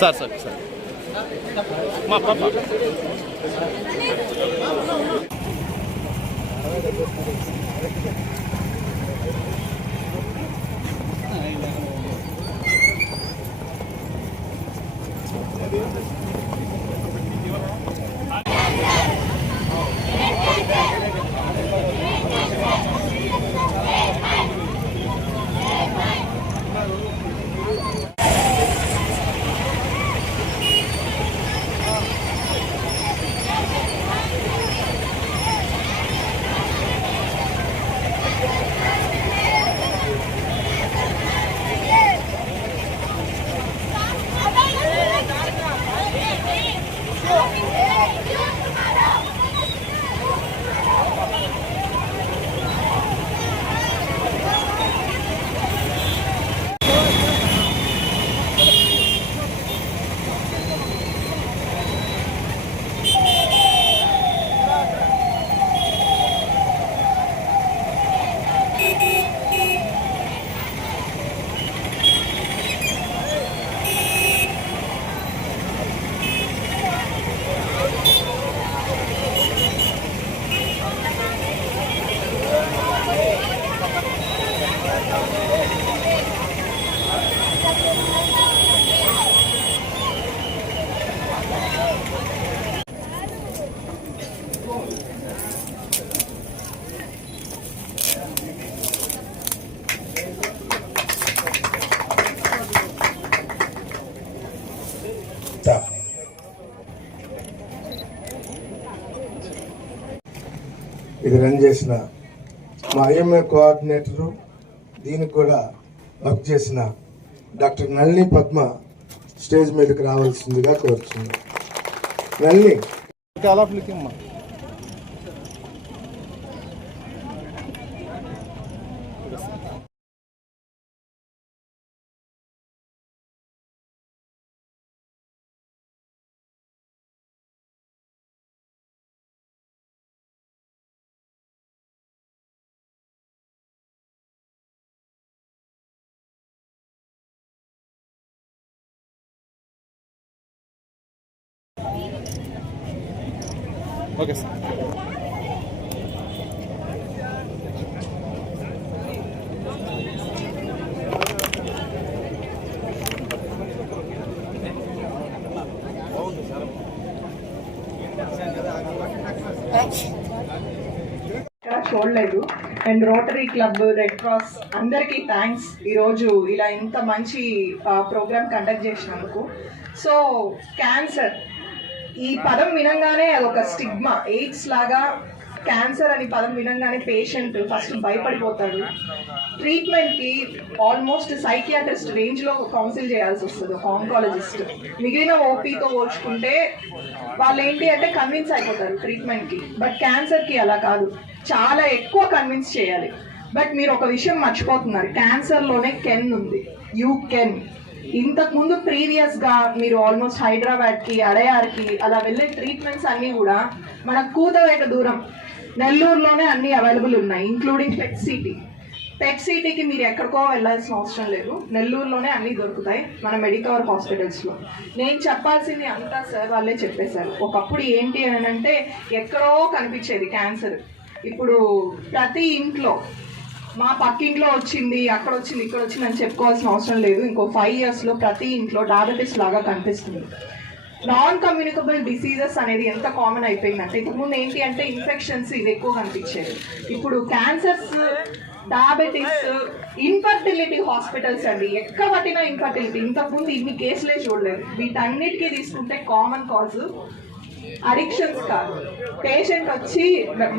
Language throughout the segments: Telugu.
సార్ సార్ సార్ మా పాప ఇది రన్ చేసిన మా ఐఎంఏ కోఆర్డినేటరు, దీనికి కూడా వర్క్ చేసిన డాక్టర్ నళిని పద్మ స్టేజ్ మీదకి రావాల్సిందిగా కోరుతున్నాను. Nalini okay sir. చూడలేదు. And Rotary Club, Red Cross అందరికీ థ్యాంక్స్ ఈరోజు ఇలా ఇంత మంచి ప్రోగ్రామ్ కండక్ట్ చేసినందుకు. సో క్యాన్సర్ ఈ పదం వినంగానే అదొక స్టిగ్మా, ఎయిడ్స్ లాగా క్యాన్సర్ అని పదం వినంగానే పేషెంట్ ఫస్ట్ భయపడిపోతాడు. ట్రీట్మెంట్కి ఆల్మోస్ట్ సైకియాట్రిస్ట్ రేంజ్లో కౌన్సిల్ చేయాల్సి వస్తుంది ఒక ఆంకాలజిస్ట్. మిగిలిన ఓపీతో పోల్చుకుంటే వాళ్ళు ఏంటి అంటే కన్విన్స్ అయిపోతారు ట్రీట్మెంట్కి. బట్ క్యాన్సర్కి అలా కాదు, చాలా ఎక్కువ కన్విన్స్ చేయాలి. బట్ మీరు ఒక విషయం మర్చిపోతున్నారు, క్యాన్సర్లోనే కెన్ ఉంది, యూ కెన్. ఇంతకుముందు ప్రీవియస్గా మీరు ఆల్మోస్ట్ హైదరాబాద్కి, అడయార్కి అలా వెళ్ళే ట్రీట్మెంట్స్ అన్నీ కూడా మన కూతవేట దూరం నెల్లూరులోనే అన్నీ అవైలబుల్ ఉన్నాయి, ఇంక్లూడింగ్ పెట్-సిటీ. పెట్-సిటీకి మీరు ఎక్కడికో వెళ్ళాల్సిన అవసరం లేదు, నెల్లూరులోనే అన్నీ దొరుకుతాయి మన మెడికవర్ హాస్పిటల్స్లో. నేను చెప్పాల్సింది అంతా సార్ వాళ్ళే చెప్పేశారు. ఒకప్పుడు ఏంటి అని అంటే ఎక్కడో కనిపించేది క్యాన్సర్, ఇప్పుడు ప్రతి ఇంట్లో మా పక్కింట్లో వచ్చింది, అక్కడ వచ్చింది, ఇక్కడ వచ్చింది అని చెప్పుకోవాల్సిన అవసరం లేదు. ఇంకో 5 yearsలో ప్రతి ఇంట్లో డయాబెటీస్ లాగా కనిపిస్తుంది. నాన్ కమ్యూనికబుల్ డిసీజెస్ అనేది ఎంత కామన్ అయిపోయిందంటే, ఇంతకుముందు ఏంటి అంటే ఇన్ఫెక్షన్స్ ఇది ఎక్కువ కనిపించేది. ఇప్పుడు క్యాన్సర్స్, డయాబెటీస్, ఇన్ఫర్టిలిటీ హాస్పిటల్స్ అండి, ఎక్కడ పట్టినా ఇన్ఫర్టిలిటీ. ఇంతకుముందు ఇన్ని కేసులే చూడలేదు. వీటన్నిటికీ తీసుకుంటే కామన్ కాజ్ అడిక్షన్స్ కాదు. పేషెంట్ వచ్చి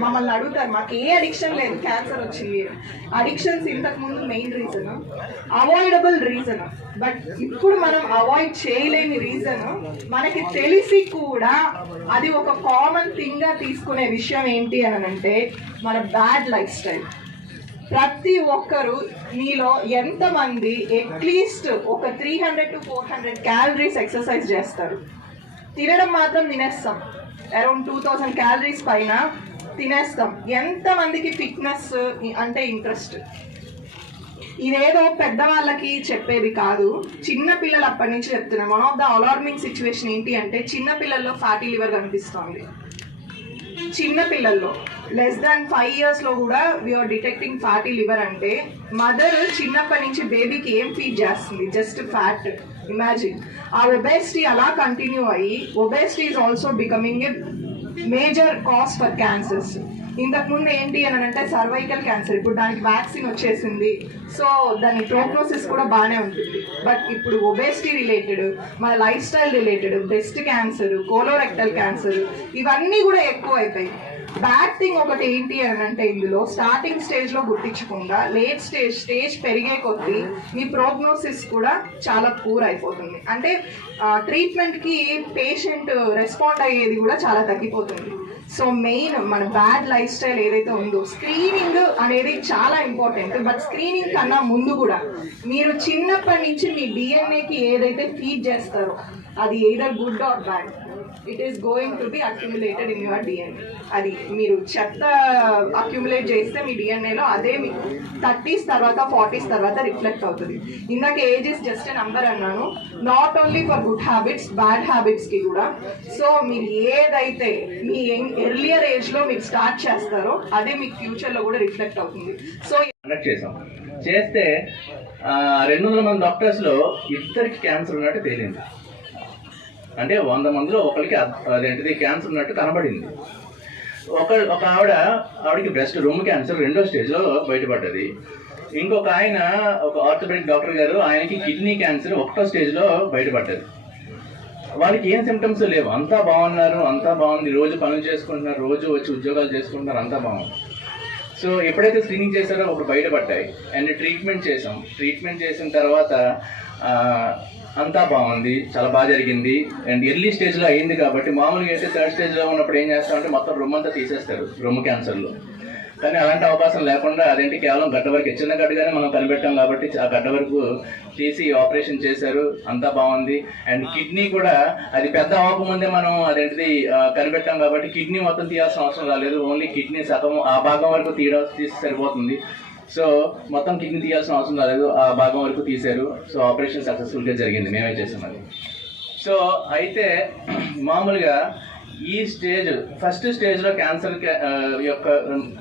మమ్మల్ని అడుగుతారు, మాకు ఏ అడిక్షన్ లేదు, క్యాన్సర్ వచ్చింది. అడిక్షన్స్ ఇంతకు ముందు main reason, avoidable reason. But ఇప్పుడు మనం అవాయిడ్ చేయలేని రీజన్, మనకి తెలిసి కూడా అది ఒక కామన్ థింగ్ గా తీసుకునే విషయం ఏంటి అని అంటే మన బ్యాడ్ లైఫ్ స్టైల్. ప్రతి ఒక్కరు మీలో ఎంతమంది అట్లీస్ట్ ఒక 300 to 400 క్యాలరీస్ ఎక్సర్సైజ్ చేస్తారు? తినడం మాత్రం తినేస్తాం, అరౌండ్ 2000 క్యాలరీస్ పైన తినేస్తాం. ఎంతమందికి ఫిట్నెస్ అంటే ఇంట్రెస్ట్? ఇదేదో పెద్దవాళ్ళకి చెప్పేది కాదు, చిన్న పిల్లలు అప్పటి నుంచి చెప్తున్నాం. One of the alarming situation ఏంటి అంటే చిన్న పిల్లల్లో ఫ్యాటీ లివర్ కనిపిస్తుంది. చిన్న పిల్లల్లో లెస్ దాన్ 5 years లో కూడా వీఆర్ డిటెక్టింగ్ ఫ్యాటీ లివర్. అంటే మదర్ చిన్నప్పటి నుంచి బేబీకి ఏం ఫీడ్ చేస్తుంది? Just fat. ఇమాజిన్. ఆ ఒబేసిటీ అలా కంటిన్యూ అయ్యి obesity is also becoming a major cause for cancers. ఇంతకుముందు ఏంటి అని అంటే సర్వైకల్ క్యాన్సర్, ఇప్పుడు దానికి వ్యాక్సిన్ వచ్చేసింది, సో దాని ప్రోగ్నోసిస్ కూడా బాగానే ఉంటుంది. బట్ ఇప్పుడు ఒబేసిటీ రిలేటెడ్, మన life style related breast cancer, colorectal cancer ఇవన్నీ కూడా ఎక్కువ అవుతాయి. బ్యాడ్ థింగ్ ఒకటి ఏంటి అని అంటే ఇందులో స్టార్టింగ్ స్టేజ్లో గుర్తించకుండా లేట్ స్టేజ్ పెరిగే కొద్దీ మీ ప్రోగ్నోసిస్ కూడా చాలా పూర్ అయిపోతుంది. అంటే ట్రీట్మెంట్కి పేషెంట్ రెస్పాండ్ అయ్యేది కూడా చాలా తగ్గిపోతుంది. సో మెయిన్ మన బ్యాడ్ లైఫ్ స్టైల్ ఏదైతే ఉందో స్క్రీనింగ్ అనేది చాలా ఇంపార్టెంట్. బట్ స్క్రీనింగ్ కన్నా ముందు కూడా మీరు చిన్నప్పటి నుంచి మీ డిఎన్ఏకి ఏదైతే ఫీడ్ చేస్తారో అది either good or bad, it is going to be accumulated in your DNA. అది మీరు చెత్త అక్యుములేట్ చేస్తే మీ డిఎన్ఏలో అదే మీకు 30s తర్వాత 40s తర్వాత రిఫ్లెక్ట్ అవుతుంది. ఇందాక age is just a number అన్నాను, not only for good habits, bad హ్యాబిట్స్కి కూడా. సో మీరు ఏదైతే మీ ఎర్లియర్ ఏజ్లో మీరు స్టార్ట్ చేస్తారో అదే మీకు ఫ్యూచర్లో కూడా రిఫ్లెక్ట్ అవుతుంది. సో చేస్తే 200 మంది డాక్టర్స్లో ఇద్దరికి క్యాన్సర్ ఉన్నట్టు తేలింది. అంటే 100 మందిలో ఒకరికి అదేంటిది క్యాన్సర్ ఉన్నట్టు కనబడింది. ఒక ఆవిడకి బ్రెస్ట్ రొమ్ము క్యాన్సర్ 2వ స్టేజ్లో బయటపడ్డది. ఇంకొక ఆయన, ఒక ఆర్థోపెడిక్ డాక్టర్ గారు, ఆయనకి కిడ్నీ క్యాన్సర్ 1వ స్టేజ్లో బయటపడ్డది. వాళ్ళకి ఏం సిమ్టమ్స్ లేవు, అంతా బాగున్నారు, అంతా బాగుంది, రోజు పనులు చేసుకుంటున్నారు, రోజు వచ్చి ఉద్యోగాలు చేసుకుంటున్నారు, అంతా బాగుంది. సో ఎప్పుడైతే స్క్రీనింగ్ చేశారో ఒకటి బయటపడ్డాయి అండ్ ట్రీట్మెంట్ చేసాం. ట్రీట్మెంట్ చేసిన తర్వాత అంతా బాగుంది, చాలా బాగా జరిగింది అండ్ ఎర్లీ స్టేజ్లో అయింది. కాబట్టి మామూలుగా అయితే 3rd స్టేజ్లో ఉన్నప్పుడు ఏం చేస్తామంటే మొత్తం రొమ్మంతా తీసేస్తారు రొమ్ము క్యాన్సర్లో. కానీ అలాంటి అవకాశం లేకుండా అదేంటి కేవలం గడ్డ వరకు, చిన్న గడ్డగానే మనం కనిపెట్టాం కాబట్టి ఆ గడ్డ వరకు తీసి ఆపరేషన్ చేశారు, అంతా బాగుంది. అండ్ కిడ్నీ కూడా అది పెద్ద అవ్వకముందే మనం అదేంటిది కనిపెట్టాం కాబట్టి కిడ్నీ మొత్తం తీయాల్సిన అవసరం రాలేదు, ఓన్లీ కిడ్నీ సగం ఆ భాగం వరకు తీసి సరిపోతుంది. సో మొత్తం కిడ్నీ తీయాల్సిన అవసరం రాలేదు, ఆ భాగం వరకు తీశారు. సో ఆపరేషన్ సక్సెస్ఫుల్గా జరిగింది, మేమే చేసాం అది. సో అయితే మామూలుగా ఈ స్టేజ్, ఫస్ట్ స్టేజ్లో క్యాన్సర్ యొక్క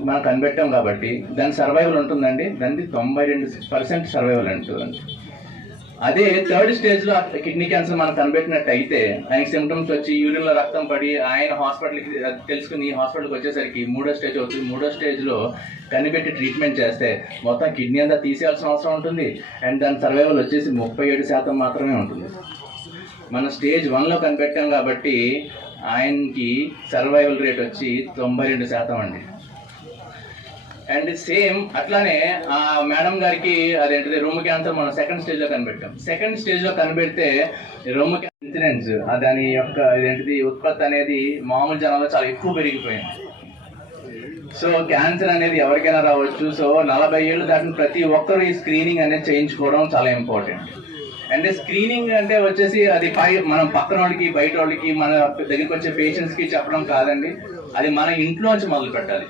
మనం కనిపెట్టాం కాబట్టి దాని సర్వైవల్ ఉంటుందండి, దానికి 92% సర్వైవల్ అంటుంది. అదే 3rd స్టేజ్లో కిడ్నీ క్యాన్సర్ మనం కనిపెట్టినట్టు అయితే ఆయనకి సిమ్టమ్స్ వచ్చి యూరిన్లో రక్తం పడి ఆయన హాస్పిటల్కి తెలుసుకుని హాస్పిటల్కి వచ్చేసరికి 3వ స్టేజ్ అవుతుంది. 3వ స్టేజ్లో కనిపెట్టి ట్రీట్మెంట్ చేస్తే మొత్తం కిడ్నీ అంతా తీసేయాల్సిన అవసరం ఉంటుంది అండ్ దాని సర్వైవల్ వచ్చేసి 37% మాత్రమే ఉంటుంది. మన స్టేజ్ 1లో కనిపెట్టాం కాబట్టి ఆయనకి సర్వైవల్ రేట్ వచ్చి 92% అండి. అండ్ సేమ్ అట్లానే ఆ మేడం గారికి అదేంటిది రొమ్ము క్యాన్సర్ మనం 2nd స్టేజ్లో కనిపెట్టాం. 2nd స్టేజ్లో కనిపెడితే రొమ్ము ఇన్సిడెన్స్ దాని యొక్క ఇదేంటిది ఉత్పత్తి అనేది మామూలు జనాల్లో చాలా ఎక్కువ పెరిగిపోయింది. సో క్యాన్సర్ అనేది ఎవరికైనా రావచ్చు. సో 40 ఏళ్ళు దాటిన ప్రతి ఒక్కరు ఈ స్క్రీనింగ్ అనేది చేయించుకోవడం చాలా ఇంపార్టెంట్. అంటే స్క్రీనింగ్ అంటే వచ్చేసి అది మనం పక్కన వాళ్ళకి, బయట వాళ్ళకి, మన దగ్గరికి వచ్చే పేషెంట్స్కి చెప్పడం కాదండి, అది మన ఇంట్లోంచి మొదలు పెట్టాలి.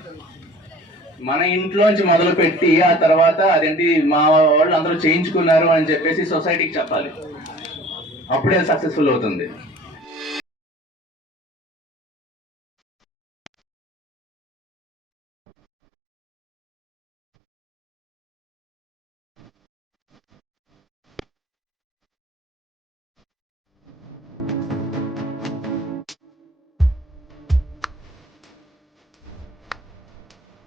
మన ఇంట్లోంచి మొదలు పెట్టి ఆ తర్వాత అదేంటి మా వాళ్ళు అందరూ చేయించుకున్నారు అని చెప్పేసి సొసైటీకి చెప్పాలి, అప్పుడే సక్సెస్ఫుల్ అవుతుంది.